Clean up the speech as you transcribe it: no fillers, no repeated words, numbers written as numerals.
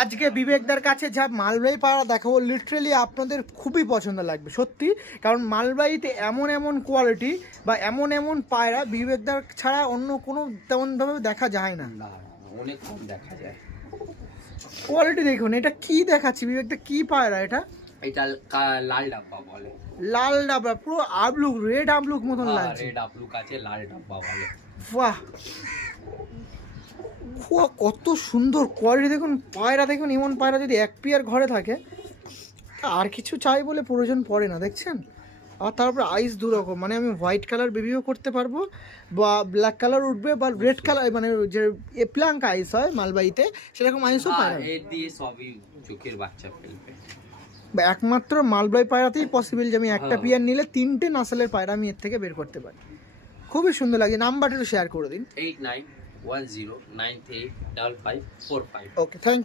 আজকে বিবেকদার কাছে যা মালবাহী পায়রা দেখাবো, লিটারেলি আপনাদের খুবই পছন্দ লাগবে সত্যি। কারণ মালবাহীতে এমন এমন কোয়ালিটি বা এমন এমন পায়রা বিবেকদার ছাড়া অন্য কোনো তেমনভাবে দেখা যায় না। অনেক কম দেখা যায়। কোয়ালিটি দেখুন, এটা কি দেখাচ্ছি বিবেকদা, কি পায়রা এটা? এটা লাল ডাব্বা বলে। লাল ডাবরা, পুরো আবলুক, রেড আবলুক মতন লাগছে। রেড আপলুক আছে, লাল ডাব্বা বলে। বাহ, কত সুন্দর কোয়ালিটি দেখুন পায়রা, দেখুন এমন পায়রা যদি এক পেয়ার ঘরে থাকে আর কিছু চাই বলে প্রয়োজন পড়ে না, দেখছেন? আর তারপরে আইস দু রকম, মানে আমি হোয়াইট কালার বেবিও করতে পারবো বা ব্ল্যাক কালার উঠবে বা রেড কালার, মানে যে প্লাঙ্ক আইস হয় মালবাহীতে সেরকম আইসও পায়রা। এর দিয়ে সবই চোখের বাচ্চা ফেলবে। বা একমাত্র মালবাহী পায়রাতেই পসিবল যে আমি একটা পেয়ার নিলে 3টে নাসলের পায়রা আমি এর থেকে বের করতে পারি। খুবই সুন্দর লাগে। নাম্বারটা একটু শেয়ার করে দিন। 8910935545। ওকে, থ্যাংক